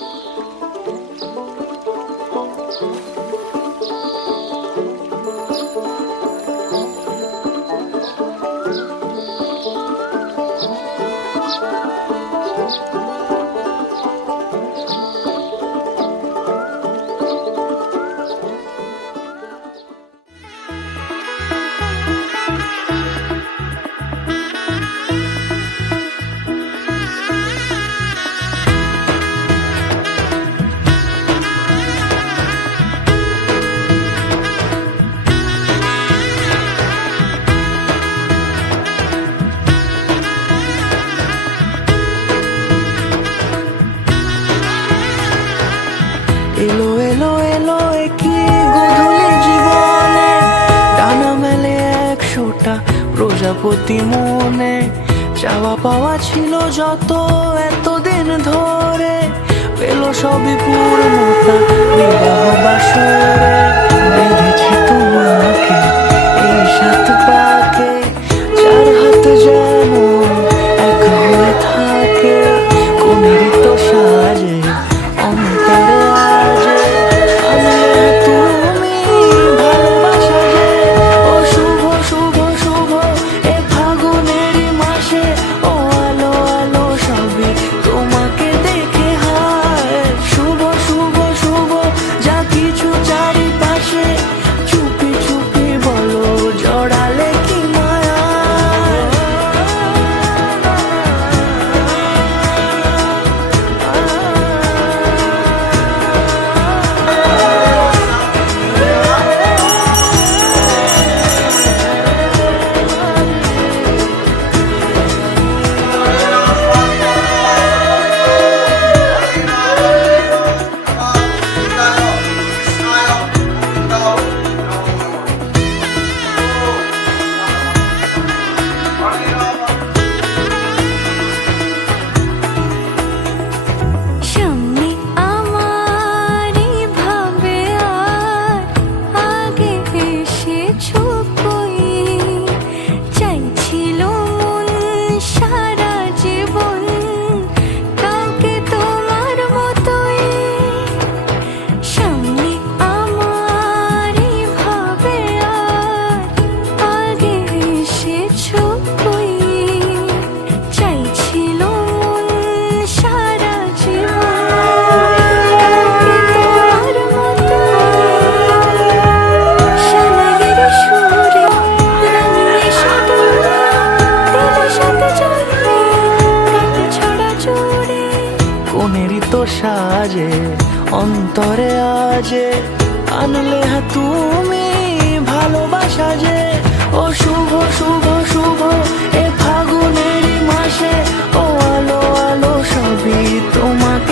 ああ。এলো এলো এলো কি গোধুলে জীবনে। ডানা মেলে একশোটা প্রজাপতি মনে। চাওয়া পাওয়া ছিল যত এতদিন ধরে। পেল সবই পূর্ণতা বিবাহ বাসরে। তো সাজে, অন্তরে আজে। আনলে তুমি ভালোবাসা যে। ও শুভ শুভ শুভ, এ ফাগুনেরই মাসে। ও আলো আলো সবই তোমাকে